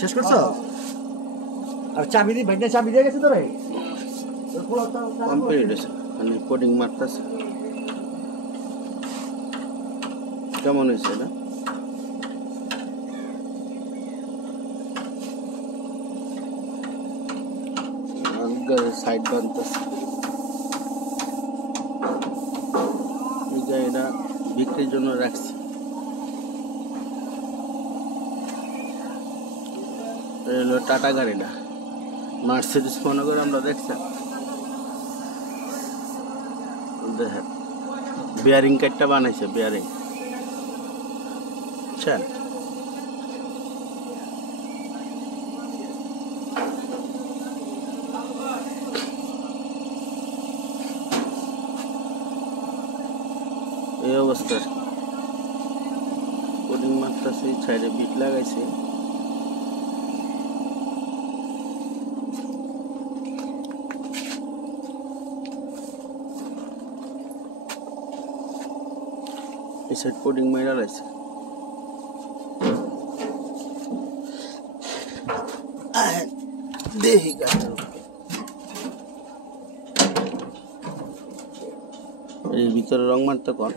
শেষ করছো? আর চাবি দি ভাইনা চাবি দিয়ে গেছে তো রে? কমপ্লিট হয়েছে, মানে কোডিং মারতেছে। কেমন হয়েছে না? সাইড বানতেছে। এই গাড়িটা বিক্রির জন্য রাখছি। হলো টাটা গাড়িটা, মার্সিডিজ মনে করে আমরা দেখছি। দেখেন বিয়ারিং কার্ডটা বানাইছে, বিয়ারিং বুঝছেন? এই অবস্থা কোডিং মারতেছে, সাইডে বিট লাগাইছে। এই সাইড কোডিং মাইরা লাইছে। দেখি এই ভিতরে রং মারতে কন।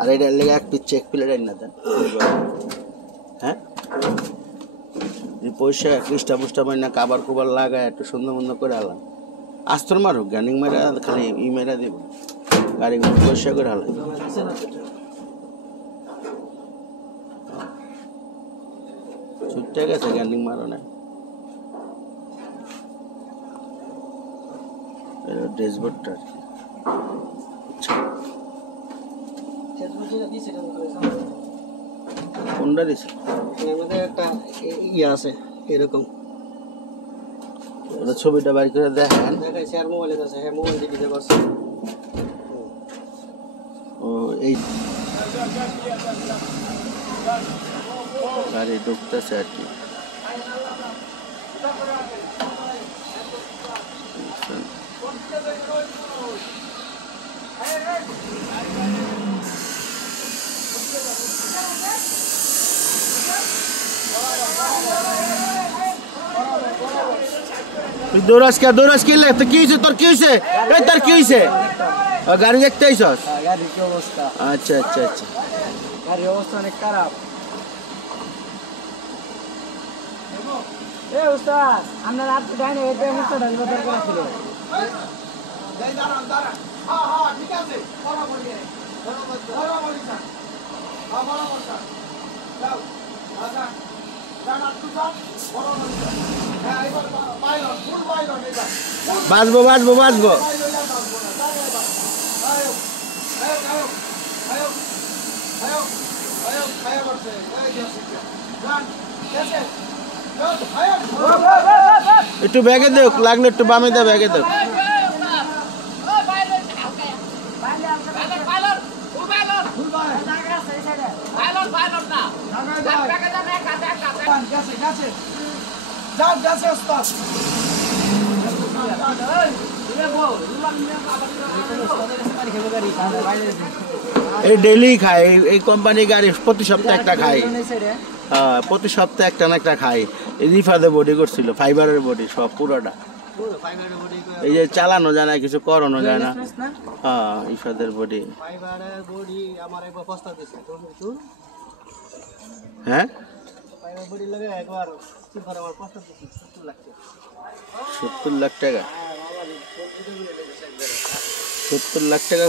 আর এটার লেগে এক পিস চেক প্লেট না দেন, হ্যাঁ পয়সা পৃষ্ঠা পুষ্ঠা মারি না, কাবার কুবার লাগায় একটু সুন্দর মন্দ করে আলাম। আস্তর মারুক, গ্যানিং মেরা খালি ই মেরা দিব, গাড়ি পয়সা করে আলাম। ছুটে গেছে গ্যান্ডিং মারো না। ড্যাশবোর্ডটা কোনটা দিছে? একটা ইয়ে আছে এরকম, ছবিটা বাড়ি করে দেখেন। মোবাইলে আছে, হ্যাঁ মোবাইল দিতে পারছে। ও এই গাড়ি ঢুকতেছে আর কি। দৌড়াস কে তো কি হয়েছে তোর? কি হয়েছে তোর? কি হয়েছে? গাড়ি দেখতে আইসস? গাড়ির কি অবস্থা? আচ্ছা আচ্ছা আচ্ছা, গাড়ির অবস্থা অনেক খারাপ। এ উস্তাদ, আমরা রাত ডাইনে এটা মুস্তাদ আজবা দরকার ছিল। ঠিক আছে, বাঁচবো বাঁচবো বাঁচবো। একটু ব্যাগে দেখ, লাগলে একটু বামে দে, ব্যাগে দেখ। এই ডেলি খায় এই কোম্পানি গাড়ি, প্রতি সপ্তাহে একটা খাই। হ্যাঁ প্রতি সপ্তাহে একটা না একটা খাই। এই রিফাদের বডি করছিল, ফাইবারের বডি সব পুরোটা। এই যে চালানো যায় না, কিছু করানো যায় না। হ্যাঁ ইফাদের বডি। হ্যাঁ 70 লাখ টাকা, 70 লাখ টাকা।